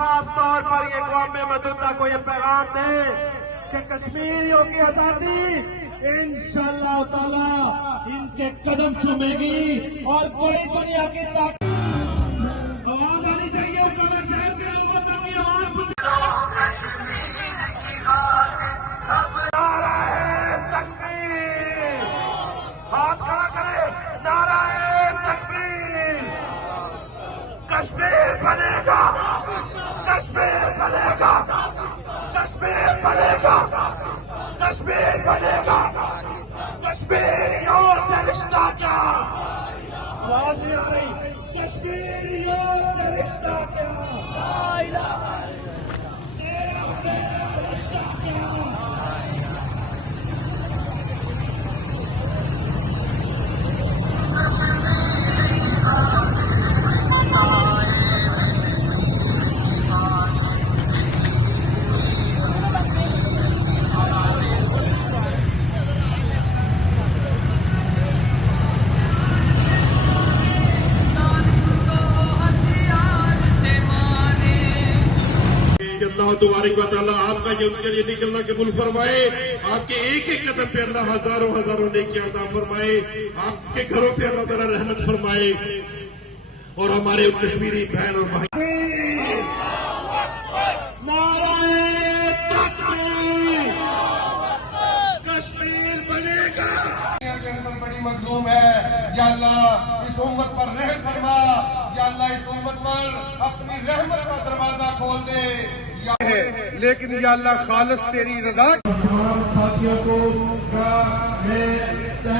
خاص طور پر یہ اقوام متحدہ کو یہ پیغام دے کہ کشمیریوں کی آزادی انشاءاللہ تعالی ان کے قدم چومے گی اور پوری دنیا کی طاقت آواز آنی چاہیے کمر شہر کے لوگوں تک کی آواز تکبیر، ہاتھ کھڑا کرے، نعرہ تکبیر، کشمیر بنے گا، کشمیر بنے گا، کشمیر بنے گا، کشمیر بنے گا، کشمیریوں سے رشتہ کیا؟ آواز نہیں آ رہی، کشمیریوں سے رشتہ کیا؟ رشتہ کیا؟ اللہ تبارک و تعالیٰ آپ کا یہ ان کے لیے نکلنا قبول فرمائے، آپ کے ایک ایک قدم پہ اللہ ہزاروں ہزاروں نیکیاں عطا فرمائے، آپ کے گھروں پہ اللہ تعالیٰ رحمت فرمائے، اور ہمارے کشمیری بہن اور بھائی نعرہ تکبیر، کشمیر بنے گا۔ بڑی مظلوم ہے، یا اللہ اس امت پر رحم فرما، یا اللہ اس امت پر اپنی رحمت کا دروازہ کھول دے، لیکن یا اللہ خالص تیری رضا تمام ساتھیوں کو تم سب